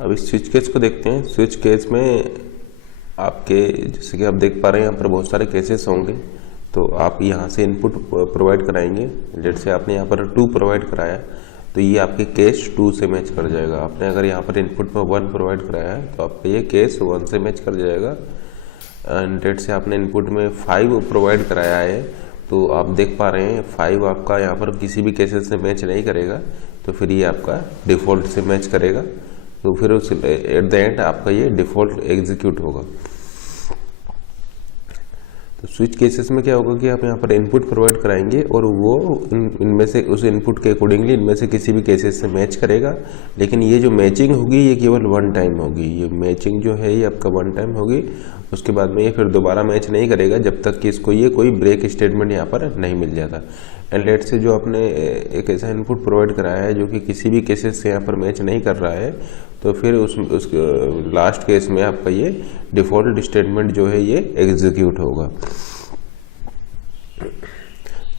अब इस switch case को देखते हैं। स्विच केस में आपके जैसे कि आप देख पा रहे हैं यहाँ पर बहुत सारे केसेस होंगे, तो आप यहाँ से इनपुट प्रोवाइड कराएंगे। जैसे आपने यहाँ पर 2 प्रोवाइड कराया तो ये आपके केस 2 से मैच कर जाएगा। आपने अगर यहाँ पर इनपुट में 1 प्रोवाइड कराया है तो आपका ये केस 1 से मैच कर जाएगा। एंड डेट से आपने इनपुट में 5 प्रोवाइड कराया है तो आप देख पा रहे हैं 5 आपका यहाँ पर किसी भी केसेस से मैच नहीं करेगा, तो फिर ये आपका डिफ़ॉल्ट से मैच करेगा। तो फिर उस एट द एंड आपका ये डिफ़ॉल्ट एग्जीक्यूट होगा। तो स्विच केसेस में क्या होगा कि आप यहाँ पर इनपुट प्रोवाइड कराएंगे और वो इनमें से उस इनपुट के अकॉर्डिंगली इनमें से किसी भी केसेस से मैच करेगा। लेकिन ये जो मैचिंग होगी ये केवल 1 टाइम होगी। ये मैचिंग जो है ये आपका 1 टाइम होगी, उसके बाद में ये फिर दोबारा मैच नहीं करेगा जब तक कि इसको ये कोई ब्रेक स्टेटमेंट यहाँ पर नहीं मिल जाता। एंड लेट से जो आपने एक ऐसा इनपुट प्रोवाइड कराया है जो कि किसी भी केसेस से यहाँ पर मैच नहीं कर रहा है, तो फिर उस लास्ट केस में आपका ये डिफ़ॉल्ट स्टेटमेंट जो है ये एग्जीक्यूट होगा।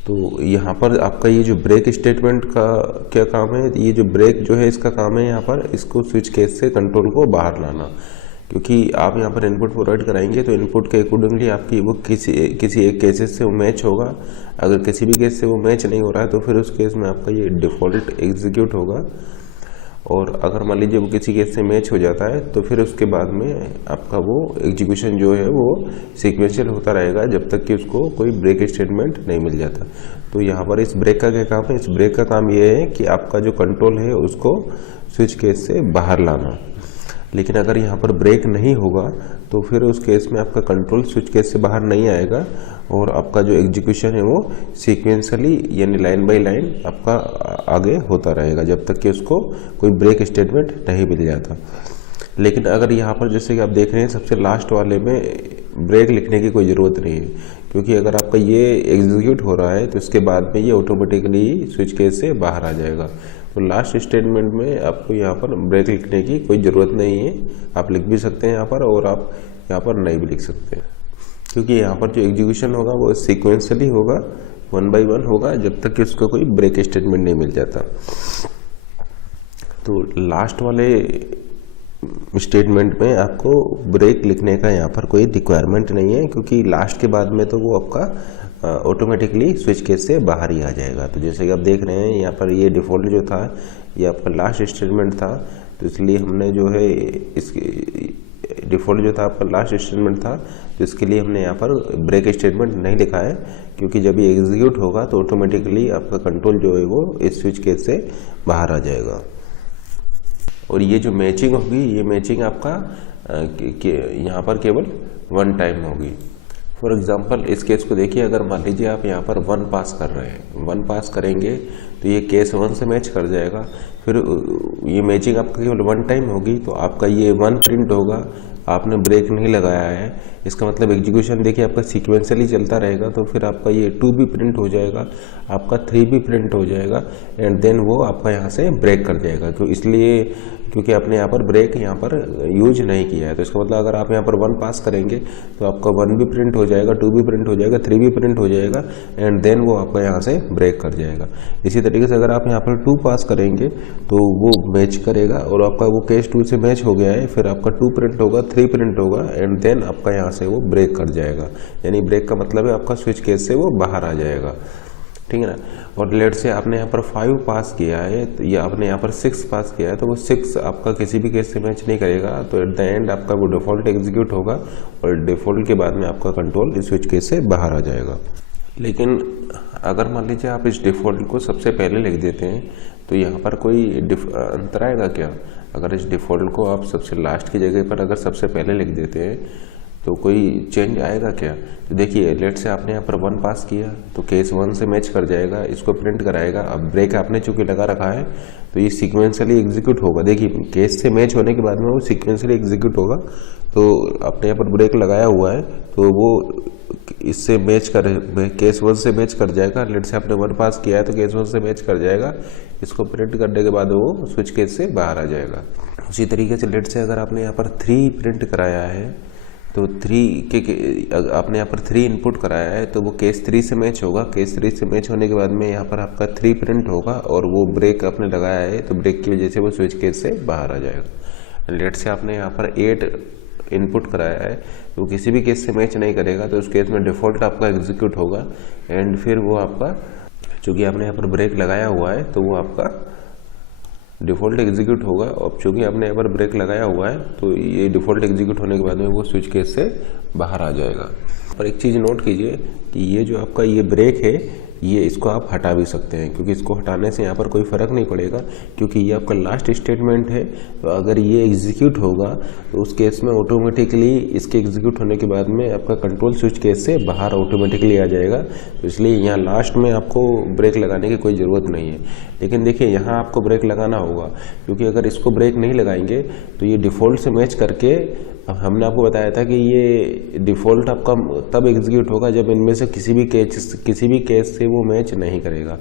तो यहाँ पर आपका ये जो ब्रेक स्टेटमेंट का क्या काम है, ये जो ब्रेक जो है इसका काम है यहाँ पर इसको स्विच केस से कंट्रोल को बाहर लाना। क्योंकि आप यहाँ पर इनपुट प्रोवाइड कराएंगे तो इनपुट के अकॉर्डिंगली आपकी वो किसी एक केसेस से वो मैच होगा। अगर किसी भी केस से वो मैच नहीं हो रहा है तो फिर उस केस में आपका ये डिफ़ॉल्ट एग्जीक्यूट होगा। और अगर मान लीजिए वो किसी केस से मैच हो जाता है तो फिर उसके बाद में आपका वो एग्जीक्यूशन जो है वो सीक्वेंशियल होता रहेगा जब तक कि उसको कोई ब्रेक स्टेटमेंट नहीं मिल जाता। तो यहाँ पर इस ब्रेक का क्या काम है? इस ब्रेक का काम ये है कि आपका जो कंट्रोल है उसको स्विच केस से बाहर लाना। लेकिन अगर यहाँ पर ब्रेक नहीं होगा तो फिर उस केस में आपका कंट्रोल स्विच केस से बाहर नहीं आएगा और आपका जो एग्जीक्यूशन है वो सीक्वेंसली यानी लाइन बाय लाइन आपका आगे होता रहेगा जब तक कि उसको कोई ब्रेक स्टेटमेंट नहीं मिल जाता। लेकिन अगर यहाँ पर जैसे कि आप देख रहे हैं सबसे लास्ट वाले में ब्रेक लिखने की कोई ज़रूरत नहीं है, क्योंकि अगर आपका ये एग्जीक्यूट हो रहा है तो इसके बाद में ये ऑटोमेटिकली स्विच केस से बाहर आ जाएगा। तो लास्ट स्टेटमेंट में आपको यहाँ पर ब्रेक लिखने की कोई ज़रूरत नहीं है। आप लिख भी सकते हैं यहाँ पर और आप यहाँ पर नहीं भी लिख सकते हैं, क्योंकि यहाँ पर जो एग्जीक्यूशन होगा वो सीक्वेंसली होगा, 1 बाय 1 होगा जब तक कि उसको कोई ब्रेक स्टेटमेंट नहीं मिल जाता। तो लास्ट वाले स्टेटमेंट में आपको ब्रेक लिखने का यहाँ पर कोई रिक्वायरमेंट नहीं है, क्योंकि लास्ट के बाद में तो वो आपका ऑटोमेटिकली स्विच केस से बाहर ही आ जाएगा। तो जैसे कि आप देख रहे हैं यहाँ पर ये डिफ़ॉल्ट जो था ये आपका लास्ट स्टेटमेंट था, तो इसलिए हमने जो है इसके डिफ़ॉल्ट जो था आपका लास्ट स्टेटमेंट था, तो इसके लिए हमने यहाँ पर ब्रेक स्टेटमेंट नहीं लिखा है, क्योंकि जब ये एग्जीक्यूट होगा तो ऑटोमेटिकली आपका कंट्रोल जो है वो इस स्विच केस से बाहर आ जाएगा। और ये जो मैचिंग होगी ये मैचिंग आपका यहाँ पर केवल 1 टाइम होगी। फॉर एग्जांपल इस केस को देखिए, अगर मान लीजिए आप यहाँ पर 1 पास कर रहे हैं, 1 पास करेंगे तो ये केस 1 से मैच कर जाएगा। फिर ये मैचिंग आपका केवल 1 टाइम होगी तो आपका ये 1 प्रिंट होगा, आपने ब्रेक नहीं लगाया है। इसका मतलब एग्जीक्यूशन देखिए आपका सीक्वेंसली चलता रहेगा, तो फिर आपका ये 2 भी प्रिंट हो जाएगा, आपका 3 भी प्रिंट हो जाएगा एंड देन वो आपका यहाँ से ब्रेक कर जाएगा। क्योंकि आपने यहाँ पर ब्रेक यहाँ पर यूज नहीं किया है। तो इसका मतलब अगर आप यहाँ पर 1 पास करेंगे तो आपका 1 भी प्रिंट हो जाएगा, 2 भी प्रिंट हो जाएगा, 3 भी प्रिंट हो जाएगा एंड देन वो आपका यहाँ से ब्रेक कर जाएगा। इसी तरीके से अगर आप यहाँ पर 2 पास करेंगे तो वो मैच करेगा और आपका वो केस 2 से मैच हो गया है, फिर आपका 2 प्रिंट होगा, 3 प्रिंट होगा एंड देन आपका यहाँ से वो ब्रेक कर जाएगा। यानी ब्रेक का मतलब है आपका स्विच केस से वो बाहर आ जाएगा, ठीक है ना। और लेट से आपने यहाँ पर 5 पास किया है तो ये आपने यहाँ पर 6 पास किया है, तो वो 6 आपका किसी भी केस से मैच नहीं करेगा। तो एट द एंड आपका वो डिफ़ॉल्ट एग्जीक्यूट होगा और डिफ़ॉल्ट के बाद में आपका कंट्रोल इस स्विच केस से बाहर आ जाएगा। लेकिन अगर मान लीजिए आप इस डिफ़ॉल्ट को सबसे पहले लिख देते हैं तो यहाँ पर कोई अंतर आएगा क्या? अगर इस डिफ़ॉल्ट को आप सबसे लास्ट की जगह पर अगर सबसे पहले लिख देते हैं तो कोई चेंज आएगा क्या? तो देखिए लेट से आपने यहाँ पर 1 पास किया तो केस 1 से मैच कर जाएगा, इसको प्रिंट कराएगा। अब ब्रेक आपने चूंकि लगा रखा है तो ये सीक्वेंसली एग्जीक्यूट होगा। देखिए केस से मैच होने के बाद में वो सीक्वेंसली एग्जीक्यूट होगा। तो आपने यहाँ पर ब्रेक लगाया हुआ है तो वो इससे मैच कर केस 1 से मैच कर जाएगा। लेट से आपने 1 पास किया है तो केस 1 से मैच कर जाएगा, इसको प्रिंट करने के बाद वो स्विच केस से बाहर आ जाएगा। उसी तरीके से लेट से अगर आपने यहाँ पर 3 प्रिंट कराया है तो 3 आपने यहाँ पर 3 इनपुट कराया है तो वो केस 3 से मैच होगा। केस 3 से मैच होने के बाद में यहाँ पर आपका 3 प्रिंट होगा और वो ब्रेक आपने लगाया है तो ब्रेक की वजह से वो स्विच केस से बाहर आ जाएगा। लेट से आपने यहाँ पर 8 इनपुट कराया है, तो किसी भी केस से मैच नहीं करेगा, तो उस केस में डिफ़ॉल्ट आपका एग्जीक्यूट होगा एंड फिर वो आपका, चूँकि आपने यहाँ पर ब्रेक लगाया हुआ है तो वो आपका डिफ़ॉल्ट एग्जीक्यूट होगा। और चूँकि आपने यहाँ पर ब्रेक लगाया हुआ है तो ये डिफ़ॉल्ट एग्जीक्यूट होने के बाद में वो स्विच केस से बाहर आ जाएगा। पर एक चीज़ नोट कीजिए कि ये जो आपका ये ब्रेक है, ये इसको आप हटा भी सकते हैं, क्योंकि इसको हटाने से यहाँ पर कोई फ़र्क नहीं पड़ेगा, क्योंकि ये आपका लास्ट स्टेटमेंट है। तो अगर ये एग्जीक्यूट होगा तो उस केस में ऑटोमेटिकली इसके एग्जीक्यूट होने के बाद में आपका कंट्रोल स्विच केस से बाहर ऑटोमेटिकली आ जाएगा। तो इसलिए यहाँ लास्ट में आपको ब्रेक लगाने की कोई ज़रूरत नहीं है। लेकिन देखिए यहाँ आपको ब्रेक लगाना होगा, क्योंकि अगर इसको ब्रेक नहीं लगाएंगे तो ये डिफ़ॉल्ट से मैच करके, हमने आपको बताया था कि ये डिफ़ॉल्ट आपका तब एग्जीक्यूट होगा जब इनमें से किसी भी केस से वो मैच नहीं करेगा,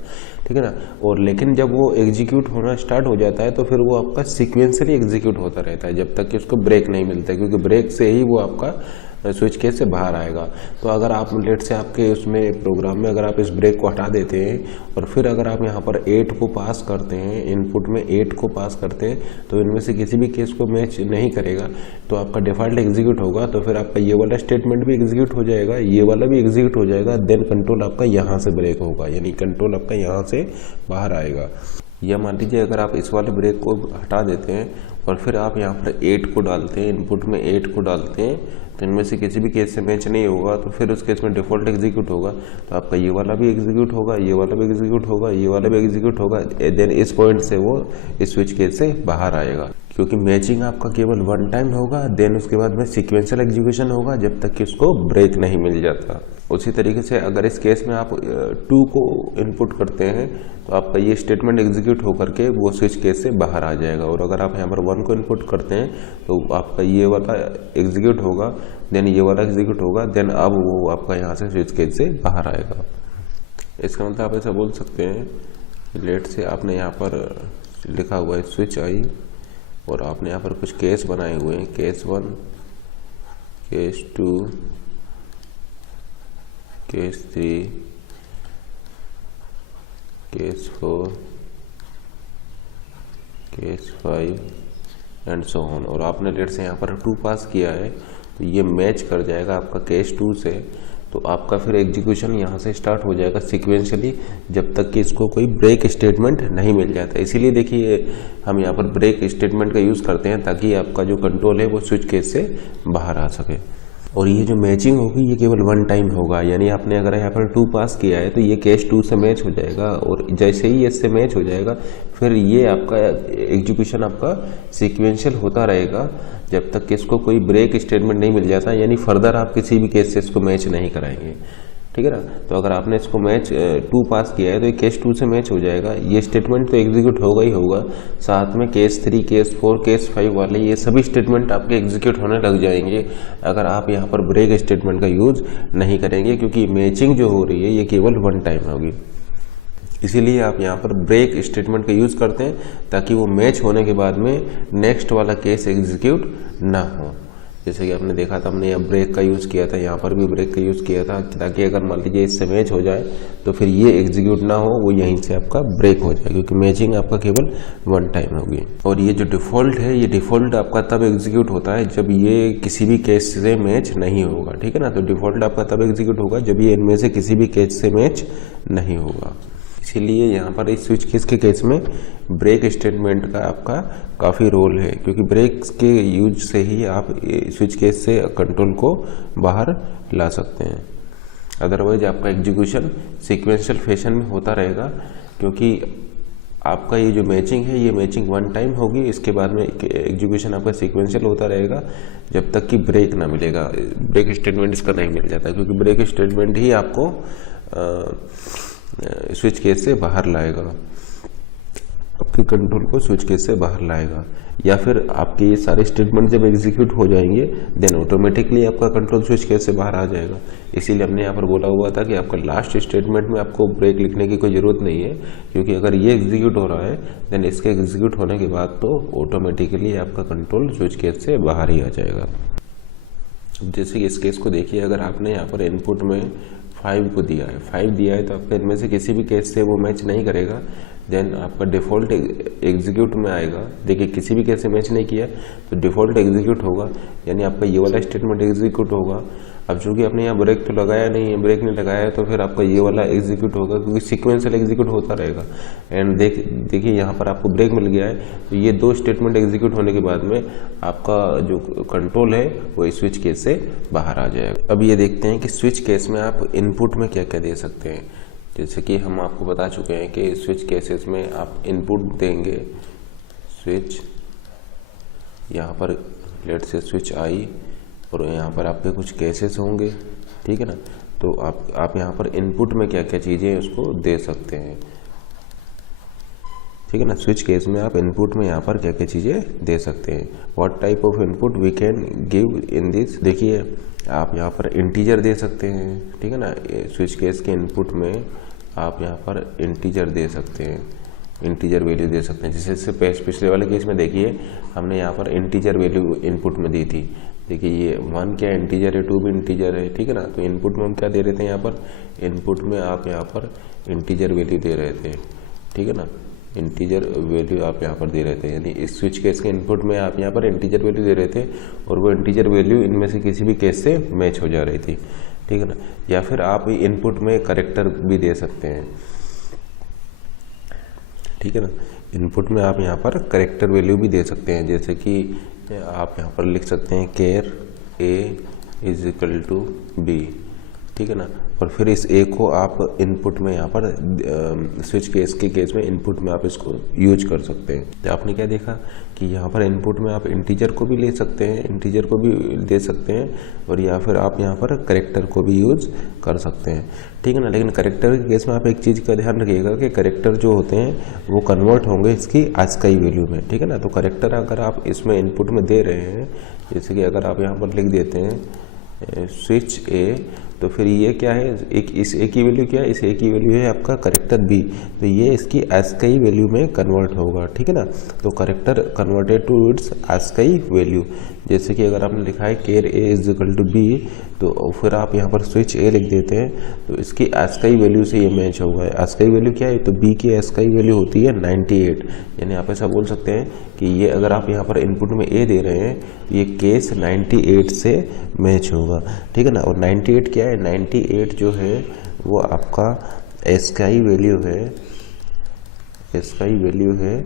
ठीक है ना। और लेकिन जब वो एग्जीक्यूट होना स्टार्ट हो जाता है तो फिर वो आपका सीक्वेंसली एग्जीक्यूट होता रहता है जब तक कि उसको ब्रेक नहीं मिलता है, क्योंकि ब्रेक से ही वो आपका स्विच केस से बाहर आएगा। तो अगर आप लेट से आपके उसमें प्रोग्राम में अगर आप इस ब्रेक को हटा देते हैं और फिर अगर आप यहाँ पर 8 को पास करते हैं, इनपुट में 8 को पास करते हैं, तो इनमें से किसी भी केस को मैच नहीं करेगा, तो आपका डिफ़ॉल्ट एग्जीक्यूट होगा। तो फिर आपका ये वाला स्टेटमेंट भी एग्जीक्यूट हो जाएगा, ये वाला भी एग्जीक्यूट हो जाएगा, देन कंट्रोल आपका यहाँ से ब्रेक होगा, यानी कंट्रोल आपका यहाँ से बाहर आएगा। या मान लीजिए अगर आप इस वाले ब्रेक को हटा देते हैं और फिर आप यहाँ पर 8 को डालते हैं, इनपुट में 8 को डालते हैं, तो इनमें से किसी भी केस से मैच नहीं होगा, तो फिर उस केस में डिफ़ॉल्ट एग्जीक्यूट होगा। तो आपका ये वाला भी एग्जीक्यूट होगा, ये वाला भी एग्जीक्यूट होगा, ये वाला भी एग्जीक्यूट होगा, देन इस पॉइंट से वो इस स्विच केस से बाहर आएगा, क्योंकि मैचिंग आपका केवल वन टाइम होगा। देन उसके बाद में सीक्वेंशियल एग्जीक्यूशन होगा जब तक कि उसको ब्रेक नहीं मिल जाता। उसी तरीके से अगर इस केस में आप 2 को इनपुट करते हैं तो आपका ये स्टेटमेंट एग्जीक्यूट होकर के वो स्विच केस से बाहर आ जाएगा। और अगर आप यहाँ पर 1 को इनपुट करते हैं तो आपका ये वाला एग्जीक्यूट होगा, देन ये वाला एग्जीक्यूट होगा, देन अब वो आपका यहाँ से स्विच केस से बाहर आएगा। इसका मतलब आप ऐसा बोल सकते हैं, लेट से आपने यहाँ पर लिखा हुआ है स्विच आई और आपने यहाँ पर कुछ केस बनाए हुए हैं, case 1, case 2, case 3, case 4, case 5 and so on. और आपने लेट से यहाँ पर 2 पास किया है तो ये मैच कर जाएगा आपका केस 2 से। तो आपका फिर एग्जीक्यूशन यहाँ से स्टार्ट हो जाएगा सीक्वेंशियली जब तक कि इसको कोई ब्रेक स्टेटमेंट नहीं मिल जाता। इसीलिए देखिए हम यहाँ पर ब्रेक स्टेटमेंट का यूज़ करते हैं ताकि आपका जो कंट्रोल है वो स्विच केस से बाहर आ सके। और ये जो मैचिंग होगी ये केवल वन टाइम होगा, यानी आपने अगर यहाँ पर 2 पास किया है तो ये केस 2 से मैच हो जाएगा और जैसे ही इससे मैच हो जाएगा फिर ये आपका एग्जीक्यूशन आपका सीक्वेंशियल होता रहेगा जब तक कि इसको कोई ब्रेक स्टेटमेंट नहीं मिल जाता, यानी फर्दर आप किसी भी केस से इसको मैच नहीं कराएंगे, ठीक है ना। तो अगर आपने इसको मैच 2 पास किया है तो ये केस 2 से मैच हो जाएगा, ये स्टेटमेंट तो एग्जीक्यूट होगा ही होगा, साथ में केस 3, केस 4, केस 5 वाले ये सभी स्टेटमेंट आपके एग्जीक्यूट होने लग जाएंगे अगर आप यहाँ पर ब्रेक स्टेटमेंट का यूज़ नहीं करेंगे, क्योंकि मैचिंग जो हो रही है ये केवल वन टाइम होगी। इसीलिए आप यहाँ पर ब्रेक स्टेटमेंट का यूज़ करते हैं ताकि वो मैच होने के बाद में नेक्स्ट वाला केस एग्जीक्यूट ना हो। जैसे कि आपने देखा था हमने यहाँ ब्रेक का यूज़ किया था, यहाँ पर भी ब्रेक का यूज़ किया था ताकि अगर मान लीजिए इससे मैच हो जाए तो फिर ये एग्जीक्यूट ना हो, वो यहीं से आपका ब्रेक हो जाए, क्योंकि मैचिंग आपका केवल वन टाइम होगी। और ये जो डिफ़ॉल्ट है ये डिफ़ॉल्ट आपका तब एग्जीक्यूट होता है जब ये किसी भी केस से मैच नहीं होगा, ठीक है ना। तो डिफ़ॉल्ट आपका तब एग्जीक्यूट होगा जब ये इनमें से किसी भी केस से मैच नहीं होगा। इसीलिए यहाँ पर इस स्विच केस के केस में ब्रेक स्टेटमेंट का आपका काफ़ी रोल है, क्योंकि ब्रेक के यूज से ही आप स्विच केस से कंट्रोल को बाहर ला सकते हैं। अदरवाइज आपका एग्जीक्यूशन सीक्वेंशियल फैशन में होता रहेगा, क्योंकि आपका ये जो मैचिंग है ये मैचिंग वन टाइम होगी, इसके बाद में एग्जीक्यूशन आपका सीक्वेंशियल होता रहेगा जब तक कि ब्रेक ना मिलेगा, ब्रेक स्टेटमेंट इसका नहीं मिल जाता, क्योंकि ब्रेक स्टेटमेंट ही आपको स्विच केस से बाहर लाएगा, आपके कंट्रोल को स्विच केस से बाहर लाएगा। या फिर आपके ये सारे स्टेटमेंट जब एग्जीक्यूट हो जाएंगे देन ऑटोमेटिकली आपका कंट्रोल स्विच केस से बाहर आ जाएगा। इसीलिए हमने यहाँ पर बोला हुआ था कि आपका लास्ट स्टेटमेंट में आपको ब्रेक लिखने की कोई ज़रूरत नहीं है, क्योंकि अगर ये एग्जीक्यूट हो रहा है देन इसके एग्जीक्यूट होने के बाद तो ऑटोमेटिकली आपका कंट्रोल स्विच केस से बाहर ही आ जाएगा। जैसे इस केस को देखिए, अगर आपने यहाँ पर इनपुट में 5 को दिया है, 5 दिया है तो आपका इनमें से किसी भी केस से वो मैच नहीं करेगा, देन आपका डिफ़ॉल्ट एग्जीक्यूट में आएगा। देखिए किसी भी केस से मैच नहीं किया तो डिफ़ॉल्ट एग्जीक्यूट होगा, यानी आपका ये वाला स्टेटमेंट एग्जीक्यूट होगा। अब चूँकि आपने यहाँ ब्रेक तो लगाया नहीं है, ब्रेक नहीं लगाया है, तो फिर आपका ये वाला एग्जीक्यूट होगा, क्योंकि सीक्वेंशियल एग्जीक्यूट होता रहेगा। एंड देखिए यहाँ पर आपको ब्रेक मिल गया है, तो ये 2 स्टेटमेंट एग्जीक्यूट होने के बाद में आपका जो कंट्रोल है वो स्विच केस से बाहर आ जाएगा। अब ये देखते हैं कि स्विच केस में आप इनपुट में क्या क्या दे सकते हैं। जैसे कि हम आपको बता चुके हैं कि स्विच केसेस में आप इनपुट देंगे स्विच, यहाँ पर लेट से स्विच आई, और यहाँ पर आपके कुछ केसेस होंगे, ठीक है ना। तो आप यहाँ पर इनपुट में क्या क्या चीज़ें उसको दे सकते हैं, ठीक है ना। स्विच केस में आप इनपुट में यहाँ पर क्या क्या चीज़ें दे सकते हैं। What type of input we can give in this. देखिए आप यहाँ पर इंटीजर दे सकते हैं, ठीक है ना। स्विच केस के इनपुट में आप यहाँ पर इंटीजर दे सकते हैं, इंटीजर वैल्यू दे सकते हैं। जैसे पिछले वाले केस में देखिए हमने यहाँ पर इंटीजर वैल्यू इनपुट में दी थी। देखिए ये 1 क्या इंटीजर है, 2 भी इंटीजर है, ठीक है ना। तो इनपुट में हम क्या दे रहे थे, यहाँ पर इनपुट में आप यहाँ पर इंटीजर वैल्यू दे रहे थे, ठीक है ना। इंटीजर वैल्यू आप यहाँ पर दे रहे थे, यानी इस स्विच केस के इनपुट में आप यहाँ पर इंटीजर वैल्यू दे रहे थे, और वो इंटीजर वैल्यू इनमें से किसी भी केस से मैच हो जा रही थी, ठीक है ना। या फिर आप इनपुट में करेक्टर भी दे सकते हैं, ठीक है ना। इनपुट में आप यहाँ पर करेक्टर वैल्यू भी दे सकते हैं। जैसे कि आप यहाँ पर लिख सकते हैं केर a is equal to B, ठीक है ना। और फिर इस ए को आप इनपुट में यहाँ पर स्विच केस के केस में इनपुट में आप इसको यूज कर सकते हैं। तो आपने क्या देखा कि यहाँ पर इनपुट में आप इंटीजर को भी ले सकते हैं, इंटीजर को भी दे सकते हैं, और या फिर आप यहाँ पर करेक्टर को भी यूज कर सकते हैं, ठीक है ना। लेकिन करेक्टर के केस में आप एक चीज़ का ध्यान रखिएगा कि करेक्टर जो होते हैं वो कन्वर्ट होंगे इसकी ASCII वैल्यू में, ठीक है ना। तो करेक्टर अगर आप इसमें इनपुट में दे रहे हैं, जैसे कि अगर आप यहाँ पर लिख देते हैं स्विच ए, तो फिर ये क्या है, इस ए की वैल्यू क्या है, इस ए की वैल्यू है आपका करेक्टर बी, तो ये इसकी ASCII वैल्यू में कन्वर्ट होगा, ठीक है ना। तो character converted to its ASCII value. जैसे कि अगर आपने लिखा है char a is equal to b, तो फिर आप यहाँ पर स्विच ए लिख देते हैं, तो इसकी ASCII वैल्यू से ये मैच होगा। ASCII वैल्यू क्या है, तो बी की ASCII वैल्यू होती है 98, यानी आप ऐसा बोल सकते हैं कि ये अगर आप यहाँ पर इनपुट में ए दे रहे हैं, तो ये केस 98 से मैच होगा, ठीक है ना। और 98 क्या है, 98 जो है वो आपका ASCII वैल्यू है, ASCII वैल्यू है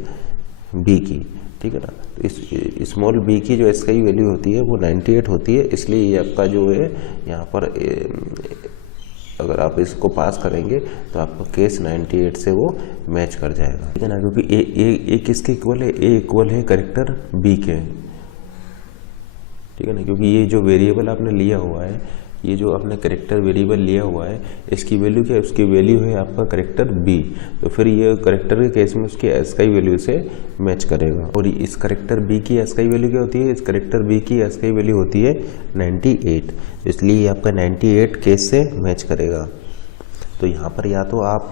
बी की, ठीक है ना। तो इस स्मॉल बी की जो ASCII वैल्यू होती है वो 98 होती है, इसलिए ये आपका जो है यहाँ पर अगर आप इसको पास करेंगे तो आपका केस 98 से वो मैच कर जाएगा, ठीक है ना। क्योंकि ए किसके इक्वल है, ए इक्वल है करेक्टर बी के, ठीक है ना। क्योंकि ये जो वेरिएबल आपने लिया हुआ है, ये जो आपने करेक्टर वेरिएबल लिया हुआ है, इसकी वैल्यू क्या है, उसकी वैल्यू है आपका करेक्टर बी, तो फिर ये करेक्टर के केस में उसकी ASCII वैल्यू से मैच करेगा। और इस करेक्टर बी की ASCII वैल्यू क्या होती है, इस करेक्टर बी की ASCII वैल्यू होती है 98, इसलिए ये आपका 98 केस से मैच करेगा। तो यहाँ पर या तो आप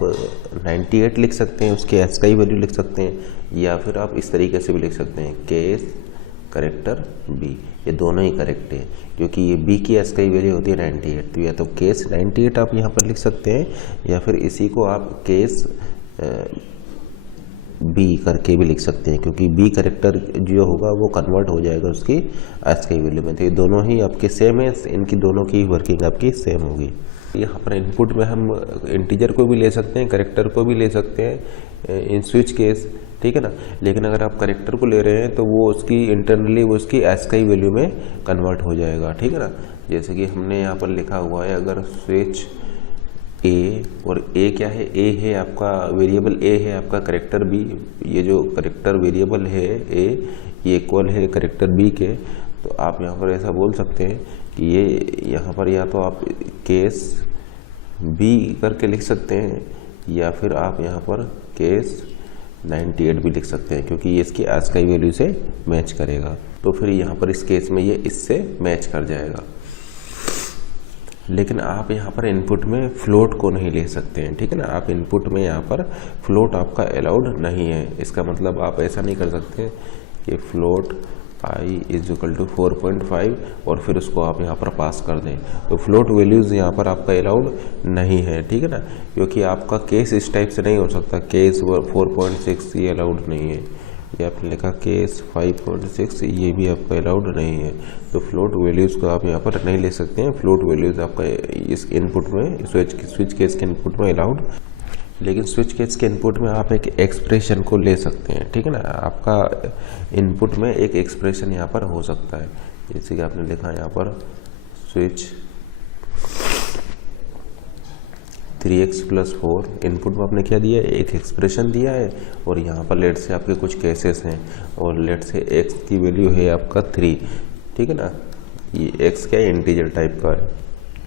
98 लिख सकते हैं, उसकी ASCII वैल्यू लिख सकते हैं, या फिर आप इस तरीके से भी लिख सकते हैं केस करेक्टर बी, ये दोनों ही करेक्ट है, क्योंकि ये बी की ASCII वैल्यू होती है 98। तो या तो केस 98 आप यहाँ पर लिख सकते हैं, या फिर इसी को आप केस बी करके भी लिख सकते हैं, क्योंकि बी करेक्टर जो होगा वो कन्वर्ट हो जाएगा उसकी ASCII वैल्यू में। तो ये दोनों ही आपके सेम है, इनकी दोनों की वर्किंग आपकी सेम होगी। यहाँ पर इनपुट में हम इंटीजर को भी ले सकते हैं, करेक्टर को भी ले सकते हैं इन स्विच केस, ठीक है ना। लेकिन अगर आप करेक्टर को ले रहे हैं तो वो उसकी इंटरनली वो उसकी ASCII वैल्यू में कन्वर्ट हो जाएगा, ठीक है ना। जैसे कि हमने यहाँ पर लिखा हुआ है, अगर स्विच ए, और ए क्या है, ए है आपका वेरिएबल, ए है आपका करेक्टर बी, ये जो करेक्टर वेरिएबल है ए, ये इक्वल है करेक्टर बी के, तो आप यहाँ पर ऐसा बोल सकते हैं कि ये यहाँ पर या तो आप केस बी करके लिख सकते हैं, या फिर आप यहाँ पर केस 98 भी लिख सकते हैं, क्योंकि ये इसकी ASCII वैल्यू से मैच करेगा। तो फिर यहाँ पर इस केस में ये इससे मैच कर जाएगा। लेकिन आप यहाँ पर इनपुट में फ्लोट को नहीं ले सकते हैं, ठीक है ना। आप इनपुट में यहाँ पर फ्लोट आपका अलाउड नहीं है। इसका मतलब आप ऐसा नहीं कर सकते कि float i is equal to 4.5 और फिर उसको आप यहाँ पर पास कर दें। तो फ्लोट वैल्यूज़ यहाँ पर आपका अलाउड नहीं है, ठीक है ना, क्योंकि आपका केस इस टाइप से नहीं हो सकता। केस 4.6 ये अलाउड नहीं है, ये आपने लिखा केस 5.6 ये भी आपका अलाउड नहीं है। तो फ्लोट वैल्यूज़ को आप यहाँ पर नहीं ले सकते हैं। फ्लोट वैल्यूज़ आपका इस इनपुट में स्विच केस के इनपुट में अलाउड, लेकिन स्विच केस के इनपुट में आप एक एक्सप्रेशन को ले सकते हैं, ठीक है ना। आपका इनपुट में एक एक्सप्रेशन यहाँ पर हो सकता है, जैसे कि आपने लिखा यहाँ पर स्विच 3x + 4 इनपुट में आपने क्या दिया है, एक एक्सप्रेशन दिया है, और यहाँ पर लेट से आपके कुछ केसेस हैं, और लेट से x की वैल्यू है आपका 3, ठीक है ना। ये x क्या है, इंटीजर टाइप का है,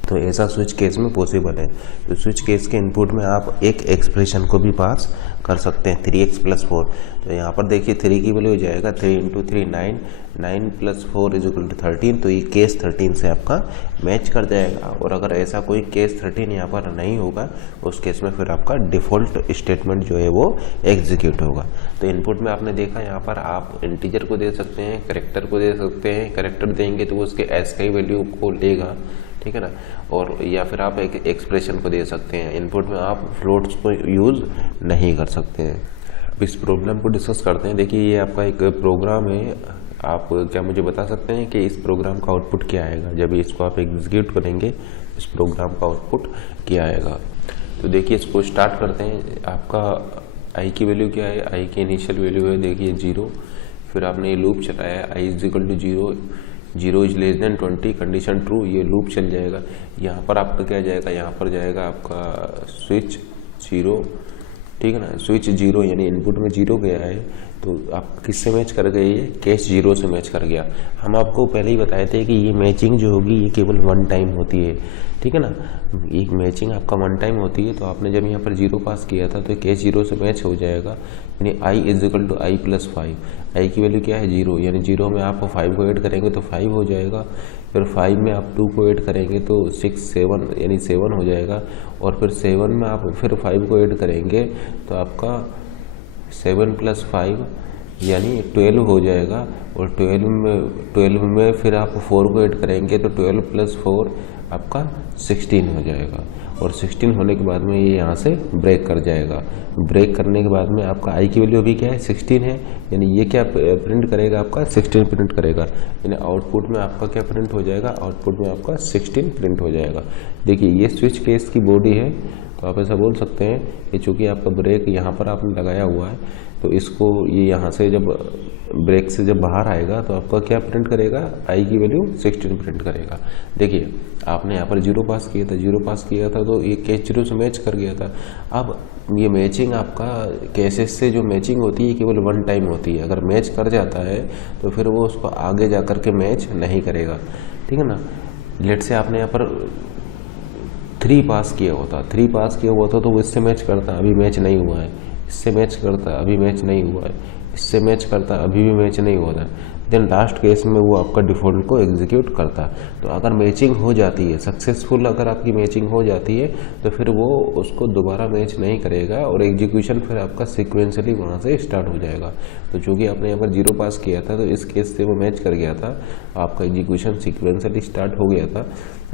तो ऐसा स्विच केस में पॉसिबल है। तो स्विच केस के इनपुट में आप एक एक्सप्रेशन को भी पास कर सकते हैं, 3x + 4। तो यहाँ पर देखिए 3 की वैल्यू हो जाएगा 3 × 3 9, 9 + 4 = 13। तो ये केस 13 से आपका मैच कर जाएगा। और अगर ऐसा कोई केस 13 यहाँ पर नहीं होगा, उस केस में फिर आपका डिफ़ॉल्ट स्टेटमेंट जो है वो एग्जीक्यूट होगा। तो इनपुट में आपने देखा यहाँ पर आप इंटीजर को दे सकते हैं, कैरेक्टर को दे सकते हैं। कैरेक्टर देंगे तो वो उसके एस की वैल्यू को लेगा, ठीक है ना, और या फिर आप एक एक्सप्रेशन को दे सकते हैं। इनपुट में आप फ्लोट्स को यूज़ नहीं कर सकते हैं। अब इस प्रॉब्लम को डिस्कस करते हैं। देखिए ये आपका एक प्रोग्राम है, आप क्या मुझे बता सकते हैं कि इस प्रोग्राम का आउटपुट क्या आएगा जब इसको आप एग्जीक्यूट करेंगे, इस प्रोग्राम का आउटपुट क्या आएगा। तो देखिए इसको स्टार्ट करते हैं। आपका आई की वैल्यू क्या है, आई की इनिशियल वैल्यू है देखिए 0। फिर आपने ये लूप चलाया i = 0, 0 > 20, कंडीशन ट्रू, ये लूप चल जाएगा। यहाँ पर आपका क्या जाएगा, यहाँ पर जाएगा आपका स्विच 0, ठीक है ना। स्विच 0 यानी इनपुट में 0 गया है, तो आप किससे मैच कर गए, ये केस 0 से मैच कर गया। हम आपको पहले ही बताए थे कि ये मैचिंग जो होगी ये केवल 1 टाइम होती है, ठीक है ना। ये मैचिंग आपका 1 टाइम होती है। तो आपने जब यहाँ पर 0 पास किया था तो केस 0 से मैच हो जाएगा, यानी i = i + 5। i की वैल्यू क्या है 0, यानी 0 में आप 5 को ऐड करेंगे तो 5 हो जाएगा। फिर 5 में आप 2 को ऐड करेंगे तो 6 7 यानी 7 हो जाएगा। और फिर 7 में आप फिर 5 को ऐड करेंगे तो आपका 7 + 5 यानी 12 हो जाएगा। और 12 में फिर आप 4 को ऐड करेंगे तो 12 + 4 आपका 16 हो जाएगा। और 16 होने के बाद में ये यहाँ से ब्रेक कर जाएगा। ब्रेक करने के बाद में आपका आई की वैल्यू अभी क्या है 16 है, यानी ये क्या प्रिंट करेगा, आपका 16 प्रिंट करेगा। यानी आउटपुट में आपका क्या प्रिंट हो जाएगा, आउटपुट में आपका 16 प्रिंट हो जाएगा। देखिए ये स्विच केस की बॉडी है, तो आप ऐसा बोल सकते हैं कि चूँकि आपका ब्रेक यहाँ पर आपने लगाया हुआ है, तो इसको ये यहाँ से जब ब्रेक से जब बाहर आएगा तो आपका क्या प्रिंट करेगा, आई की वैल्यू 16 प्रिंट करेगा। देखिए आपने यहाँ पर 0 पास किया था, 0 पास किया था तो ये केस 0 से मैच कर गया था। अब ये मैचिंग आपका केसेस से जो मैचिंग होती है केवल 1 टाइम होती है। अगर मैच कर जाता है तो फिर वो उसको आगे जा कर के मैच नहीं करेगा, ठीक है ना। लेट से आपने यहाँ पर 3 पास किया होता, 3 पास किया हुआ था तो वो इससे मैच करता, अभी मैच नहीं हुआ है। इससे मैच करता, अभी मैच नहीं हुआ है। इससे मैच करता, अभी भी मैच नहीं हो रहा है। देन लास्ट केस में वो आपका डिफ़ॉल्ट को एग्जीक्यूट करता है। तो अगर मैचिंग हो जाती है सक्सेसफुल, अगर आपकी मैचिंग हो जाती है तो फिर वो उसको दोबारा मैच नहीं करेगा और एग्जीक्यूशन फिर आपका सीक्वेंशली वहाँ से स्टार्ट हो जाएगा। तो चूँकि आपने यहाँ पर 0 पास किया था तो इस केस से वो मैच कर गया था, आपका एग्जीक्यूशन सीक्वेंशली स्टार्ट हो गया था।